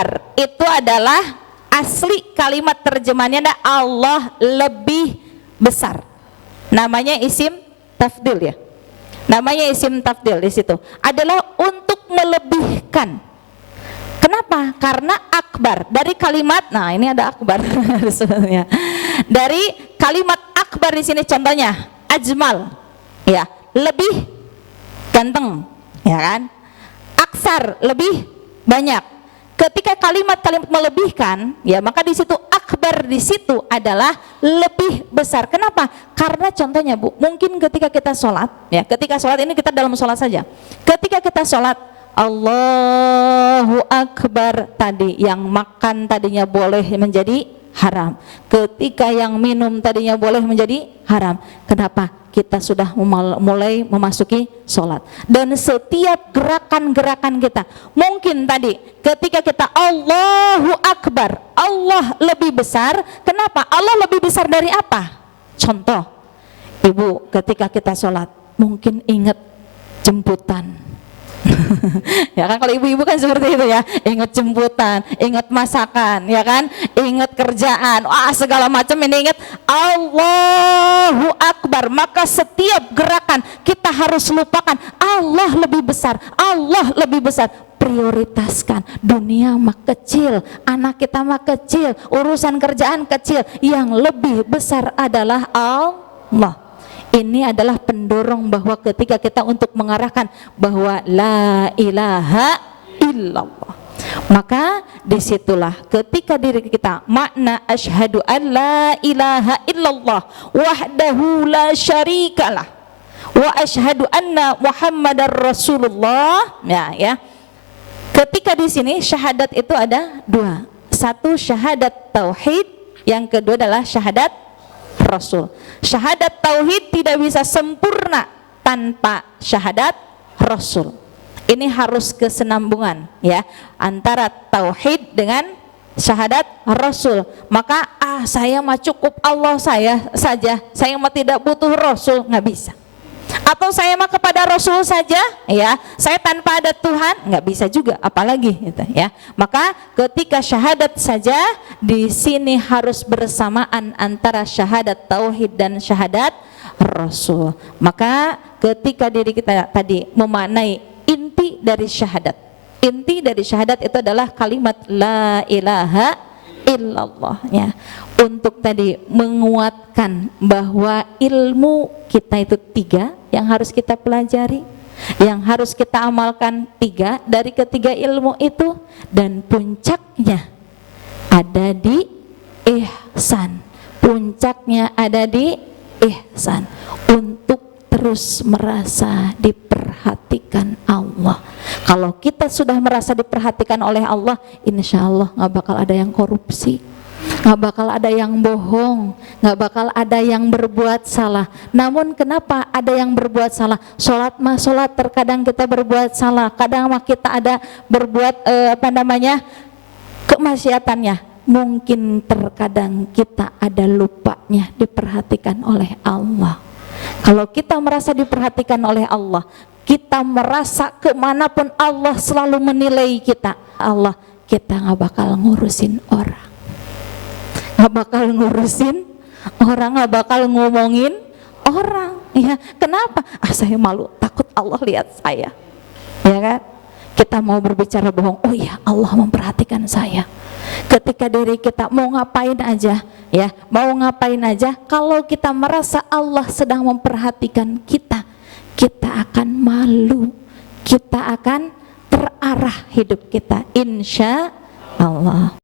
akbar itu adalah asli kalimat terjemahannya ada Allah lebih besar. Namanya isim tafdil ya. Namanya isim tafdil di situ adalah untuk melebihkan. Kenapa? Karena akbar dari kalimat, nah ini ada akbar sebenarnya. Dari kalimat akbar di sini contohnya ajmal, ya lebih ganteng, ya kan? Aksar lebih banyak. Ketika kalimat-kalimat melebihkan, ya maka di situ akbar di situ adalah lebih besar. Kenapa? Karena contohnya Bu, mungkin ketika kita sholat, ya ketika sholat ini kita dalam sholat saja. Ketika kita sholat Allahu Akbar tadi, yang makan tadinya boleh menjadi haram. Ketika yang minum tadinya boleh menjadi haram. Kenapa? Kita sudah mulai memasuki sholat. Dan setiap gerakan-gerakan kita, mungkin tadi ketika kita Allahu Akbar, Allah lebih besar. Kenapa? Allah lebih besar dari apa? Contoh, Ibu ketika kita sholat mungkin ingat jemputan. Ya kan, kalau ibu-ibu kan seperti itu ya, ingat jemputan, ingat masakan, ya kan, ingat kerjaan, segala macam ini ingat Allahu Akbar. Maka setiap gerakan kita harus lupakan Allah lebih besar, Allah lebih besar. Prioritaskan dunia mah kecil, anak kita mah kecil, urusan kerjaan kecil, yang lebih besar adalah Allah. Ini adalah pendorong bahwa ketika kita untuk mengarahkan bahwa la ilaha illallah, maka disitulah ketika diri kita makna asyhadu an la ilaha illallah wahdahu la syarikalah wa asyhadu anna muhammadar rasulullah, ya. Ketika di sini syahadat itu ada dua, satu syahadat tauhid, yang kedua adalah syahadat Rasul. Syahadat tauhid tidak bisa sempurna tanpa syahadat Rasul. Ini harus kesenambungan ya antara tauhid dengan syahadat Rasul. Maka saya mah cukup Allah saya saja, saya mah tidak butuh Rasul, nggak bisa. Atau saya mah kepada Rasul saja, ya, saya tanpa ada Tuhan, nggak bisa juga, apalagi gitu, ya. Maka ketika syahadat saja di sini harus bersamaan antara syahadat tauhid dan syahadat Rasul. Maka ketika diri kita tadi memaknai inti dari syahadat itu adalah kalimat la ilaha illallah, ya. Untuk tadi menguatkan bahwa ilmu kita itu tiga yang harus kita pelajari, yang harus kita amalkan tiga dari ketiga ilmu itu, dan puncaknya ada di ihsan. Puncaknya ada di ihsan, untuk terus merasa diperhatikan Allah. Kalau kita sudah merasa diperhatikan oleh Allah, insya Allah nggak bakal ada yang korupsi, nggak bakal ada yang bohong, nggak bakal ada yang berbuat salah. Namun kenapa ada yang berbuat salah? Sholat mah sholat, terkadang kita berbuat salah, kadang mah kita ada berbuat kemaksiatannya. Mungkin terkadang kita ada lupanya diperhatikan oleh Allah. Kalau kita merasa diperhatikan oleh Allah, kita merasa kemanapun Allah selalu menilai kita, kita nggak bakal ngurusin orang, nggak bakal ngurusin orang, nggak bakal ngomongin orang, ya. Kenapa? Saya malu, takut Allah lihat saya, ya kan? Kita mau berbicara bohong, oh iya Allah memperhatikan saya. Ketika diri kita mau ngapain aja, ya, mau ngapain aja, kalau kita merasa Allah sedang memperhatikan kita, kita akan malu, kita akan terarah hidup kita, insya Allah.